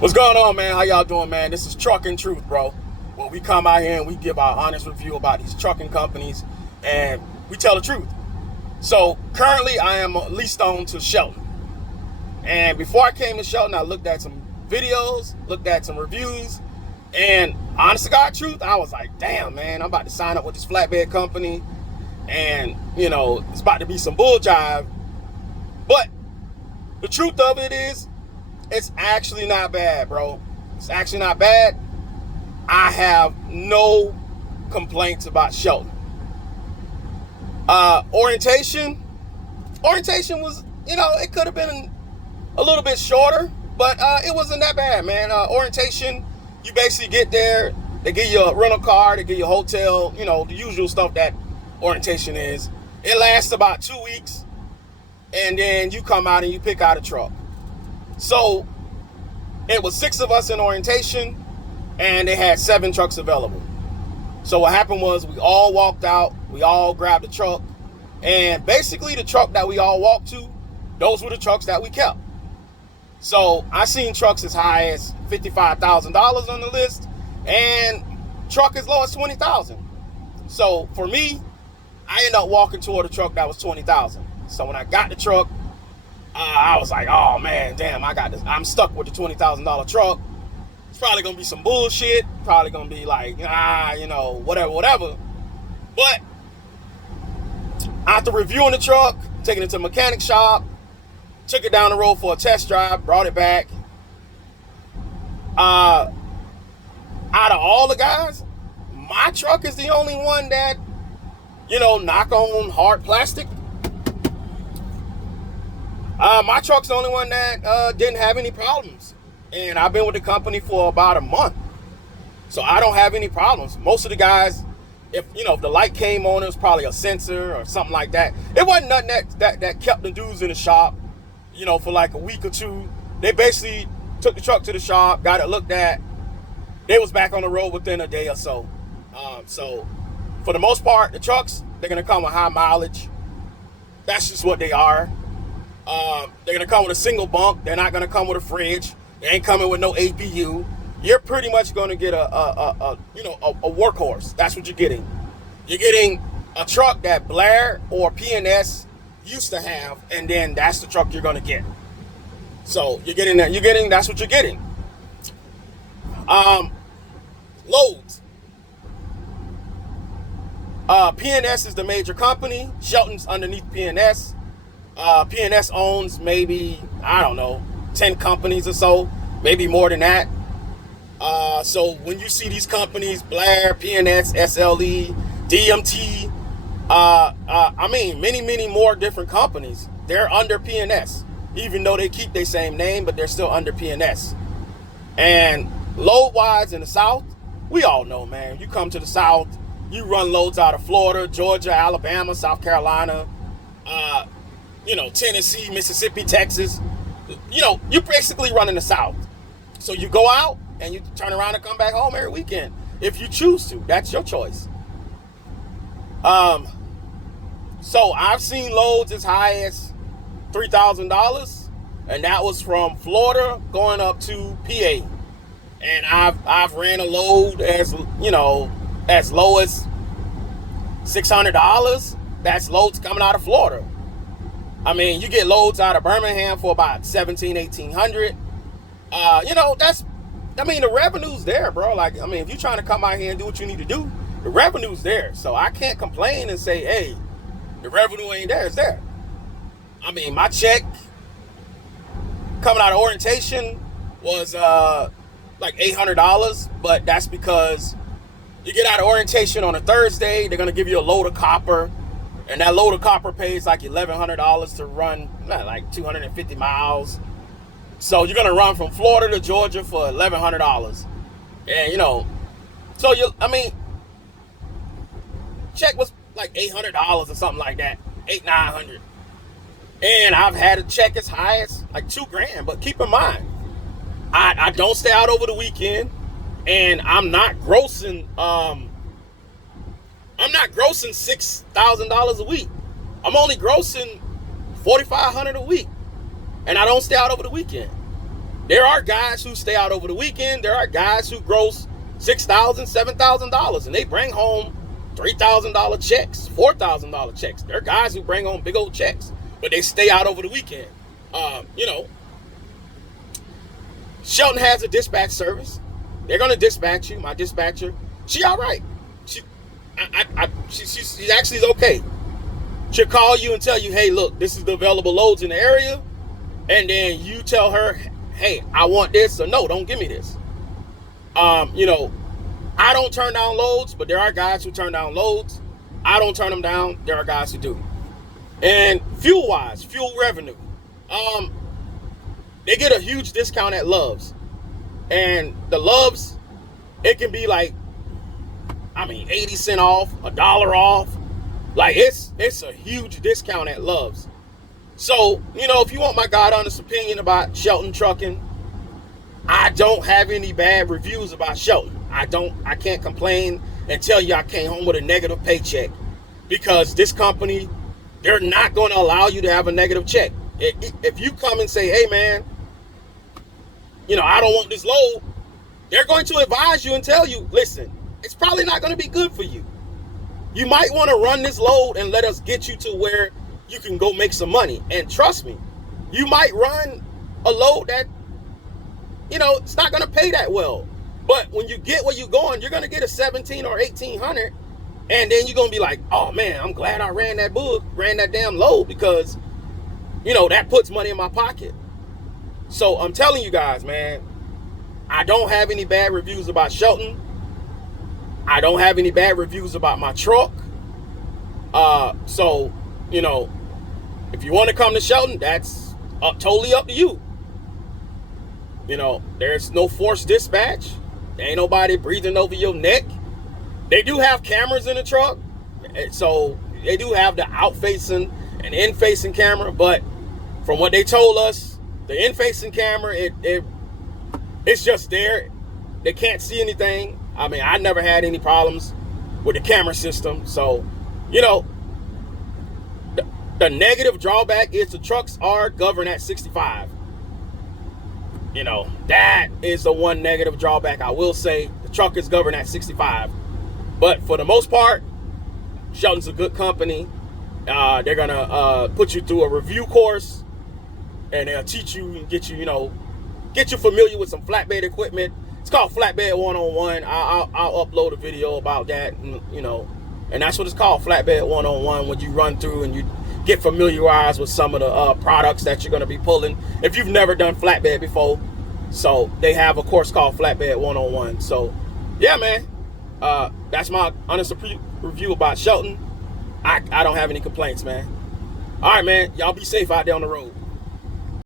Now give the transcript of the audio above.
What's going on, man? How y'all doing, man? This is Trucking Truth, bro. Well, we come out here and we give our honest review about these trucking companies, and we tell the truth. So currently, I am leased on to Shelton. And before I came to Shelton, I looked at some videos, looked at some reviews, and honest to God truth, I was like, damn, man, I'm about to sign up with this flatbed company, and it's about to be some bull jive. But the truth of it is, it's actually not bad, bro. It's actually not bad. I have no complaints about Shelton. Orientation was, it could have been a little bit shorter, but it wasn't that bad, man. Orientation, you basically get there, they give you a rental car, they give you a hotel, the usual stuff that orientation is. It lasts about 2 weeks, and then you come out and you pick out a truck. So it was 6 of us in orientation, and they had 7 trucks available. So what happened was we all walked out, we all grabbed a truck, and basically the truck that we all walked to, those were the trucks that we kept. So I seen trucks as high as $55,000 on the list, and truck as low as $20,000. So for me, I ended up walking toward a truck that was $20,000. So when I got the truck, I was like, oh man, damn, I got this. I'm stuck with the $20,000 truck. It's probably gonna be some bullshit. Probably gonna be like, whatever. But after reviewing the truck, taking it to the mechanic shop, took it down the road for a test drive, brought it back. Out of all the guys, my truck is the only one that, knock on hard plastic. My truck's the only one that didn't have any problems. And I've been with the company for about a month. So I don't have any problems. Most of the guys, if the light came on, it was probably a sensor or something like that. It wasn't nothing that kept the dudes in the shop, for like a week or two. They basically took the truck to the shop, got it looked at. They was back on the road within a day or so. So for the most part, the trucks, they're going to come with high mileage. That's just what they are. They're going to come with a single bunk. They're not going to come with a fridge. They ain't coming with no APU. You're pretty much going to get a workhorse. That's what you're getting. You're getting a truck that Blair or P&S used to have, and then that's the truck you're going to get. So you're getting that. That's what you're getting. Loads. P&S is the major company. Shelton's underneath P&S. P&S owns maybe, 10 companies or so, maybe more than that. So when you see these companies, Blair, P&S, SLE, DMT, many more different companies, they're under P&S, even though they keep their same name, but they're still under P&S. And load-wise in the South, we all know, man, you come to the South, you run loads out of Florida, Georgia, Alabama, South Carolina, Tennessee, Mississippi, Texas. You're basically running the South. So you go out and you turn around and come back home every weekend. If you choose to, that's your choice. So I've seen loads as high as $3,000, and that was from Florida going up to PA. And I've ran a load as low as $600. That's loads coming out of Florida. You get loads out of Birmingham for about $1,700, $1,800. The revenue's there, bro. If you're trying to come out here and do what you need to do, the revenue's there. So I can't complain and say, hey, the revenue ain't there. It's there. My check coming out of orientation was like $800, but that's because you get out of orientation on a Thursday, they're going to give you a load of copper. And that load of copper pays like $1,100 to run like 250 miles. So you're going to run from Florida to Georgia for $1,100. And, check was like $800 or something like that. $800-900. And I've had a check as high as like $2,000. But keep in mind, I don't stay out over the weekend. And I'm not grossing $6,000 a week. I'm only grossing $4,500 a week, and I don't stay out over the weekend. There are guys who stay out over the weekend. There are guys who gross $6,000, $7,000, and they bring home $3,000 checks, $4,000 checks. There are guys who bring home big old checks, but they stay out over the weekend. Shelton has a dispatch service. They're gonna dispatch you. My dispatcher, she all right. She actually is okay. She'll call you and tell you, hey, look, this is the available loads in the area, and then you tell her, hey, I want this, or no, don't give me this. I don't turn down loads, but there are guys who turn down loads. I don't turn them down. There are guys who do. And fuel-wise, fuel revenue, they get a huge discount at Love's. And the Love's, it can be like, 80 cents off, $1 off. Like, it's a huge discount at Love's. So, if you want my God honest opinion about Shelton Trucking, I don't have any bad reviews about Shelton. I can't complain and tell you I came home with a negative paycheck, because this company, they're not going to allow you to have a negative check. If you come and say, hey man, I don't want this load, they're going to advise you and tell you, listen, it's probably not going to be good for you. You might want to run this load and let us get you to where you can go make some money. And trust me, you might run a load that, it's not going to pay that well. But when you get where you're going, you're going to get a 17 or 1800, and then you're going to be like, oh man, I'm glad I ran that damn load, because, that puts money in my pocket. So I'm telling you guys, man, I don't have any bad reviews about Shelton. I don't have any bad reviews about my truck. So, if you want to come to Shelton, that's totally up to you. There's no forced dispatch. There ain't nobody breathing over your neck. They do have cameras in the truck. So they do have the out-facing and in-facing camera. But from what they told us, the in-facing camera, it's just there. They can't see anything. I never had any problems with the camera system. So, the negative drawback is the trucks are governed at 65. That is the one negative drawback. I will say the truck is governed at 65. But for the most part, Shelton's a good company. They're going to put you through a review course, and they'll teach you and get you familiar with some flatbed equipment. It's called Flatbed 101. I'll upload a video about that, and that's what it's called, Flatbed 101, when you run through and you get familiarized with some of the products that you're going to be pulling if you've never done flatbed before. So they have a course called Flatbed 101. So yeah, man, that's my honest review about Shelton. I don't have any complaints, man. All right, man, y'all be safe out there on the road.